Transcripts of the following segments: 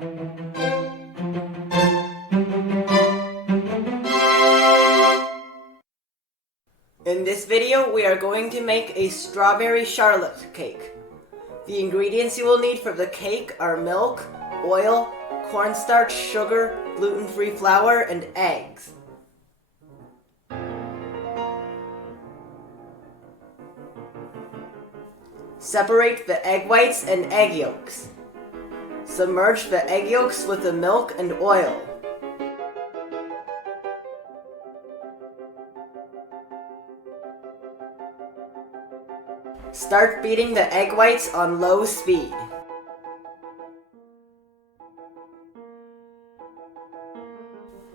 In this video, we are going to make a strawberry charlotte cake. The ingredients you will need for the cake are milk, oil, cornstarch, sugar, gluten-free flour, and eggs. Separate the egg whites and egg yolks. Submerge the egg yolks with the milk and oil. Start beating the egg whites on low speed.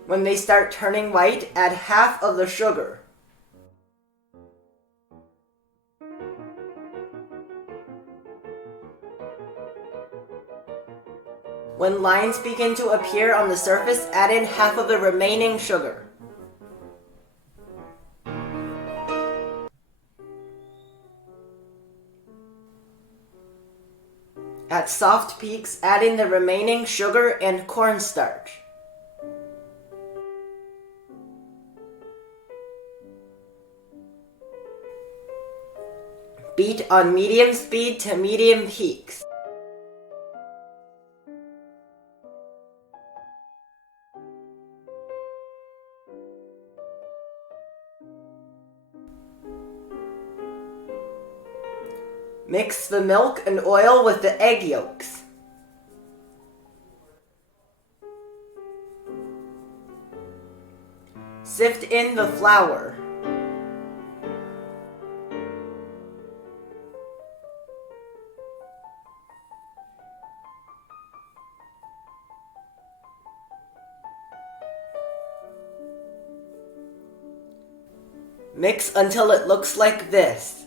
When they start turning white, add half of the sugar. When lines begin to appear on the surface, add in half of the remaining sugar. At soft peaks, add in the remaining sugar and cornstarch. Beat on medium speed to medium peaks. Mix the milk and oil with the egg yolks. Sift in the flour. Mix until it looks like this.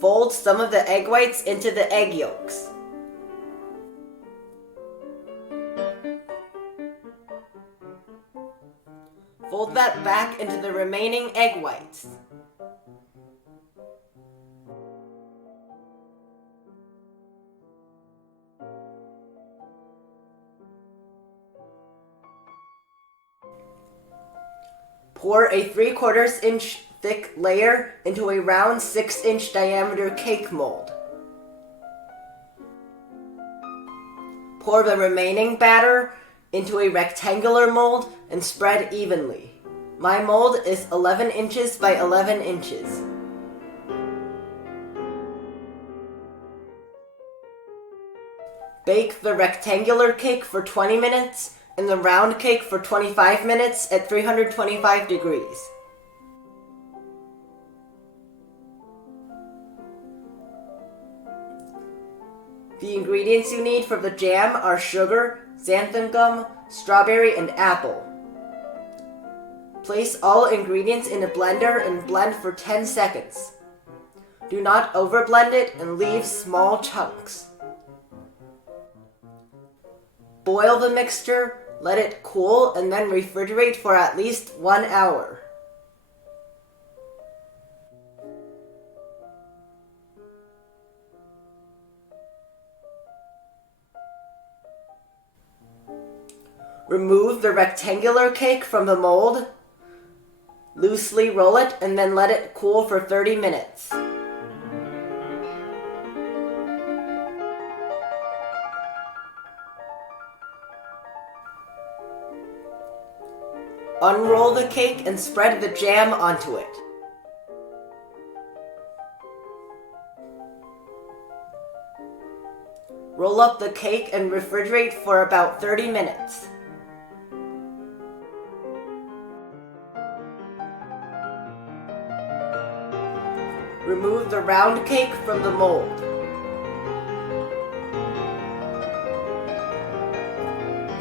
Fold some of the egg whites into the egg yolks. Fold that back into the remaining egg whites. Pour a 3/4 inch thick layer into a round 6-inch diameter cake mold. Pour the remaining batter into a rectangular mold and spread evenly. My mold is 11 inches by 11 inches. Bake the rectangular cake for 20 minutes and the round cake for 25 minutes at 325 degrees. The ingredients you need for the jam are sugar, xanthan gum, strawberry, and apple. Place all ingredients in a blender and blend for 10 seconds. Do not overblend it and leave small chunks. Boil the mixture, let it cool, and then refrigerate for at least 1 hour. Remove the rectangular cake from the mold, loosely roll it, and then let it cool for 30 minutes. Unroll the cake and spread the jam onto it. Roll up the cake and refrigerate for about 30 minutes. Remove the round cake from the mold.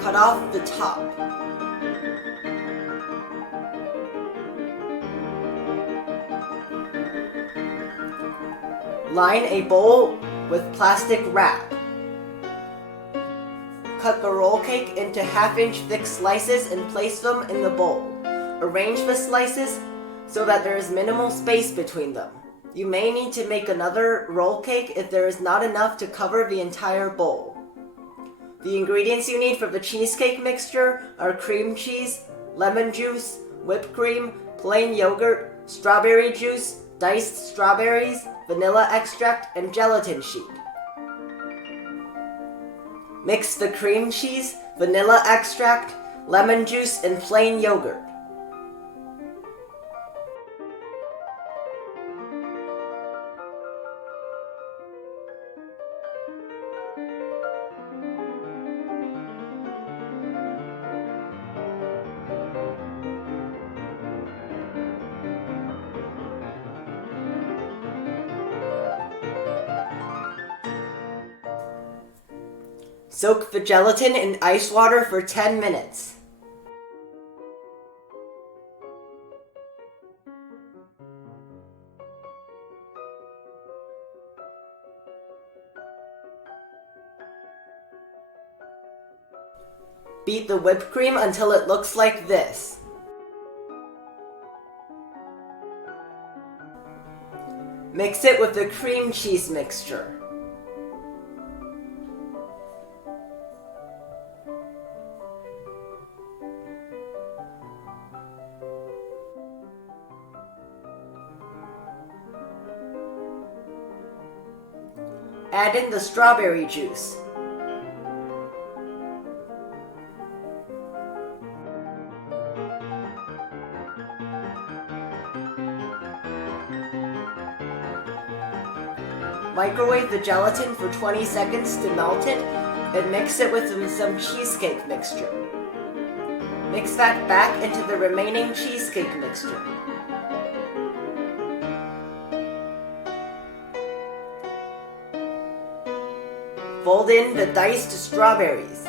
Cut off the top. Line a bowl with plastic wrap. Cut the roll cake into 1/2-inch thick slices and place them in the bowl. Arrange the slices so that there is minimal space between them. You may need to make another roll cake if there is not enough to cover the entire bowl. The ingredients you need for the cheesecake mixture are cream cheese, lemon juice, whipped cream, plain yogurt, strawberry juice, diced strawberries, vanilla extract, and gelatin sheet. Mix the cream cheese, vanilla extract, lemon juice, and plain yogurt. Soak the gelatin in ice water for 10 minutes. Beat the whipped cream until it looks like this. Mix it with the cream cheese mixture. Add in the strawberry juice. Microwave the gelatin for 20 seconds to melt it and mix it with some cheesecake mixture. Mix that back into the remaining cheesecake mixture. Fold in the diced strawberries.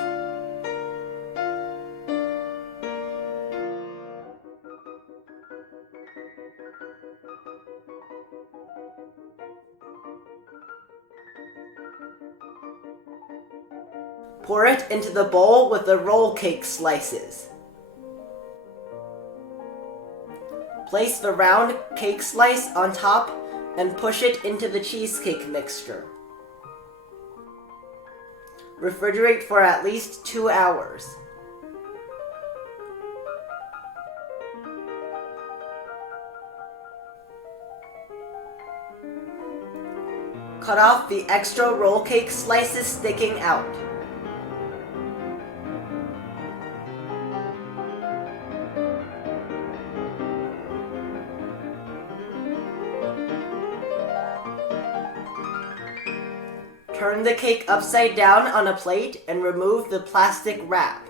Pour it into the bowl with the roll cake slices. Place the round cake slice on top and push it into the cheesecake mixture. Refrigerate for at least 2 hours. Cut off the extra roll cake slices sticking out. Turn the cake upside down on a plate and remove the plastic wrap.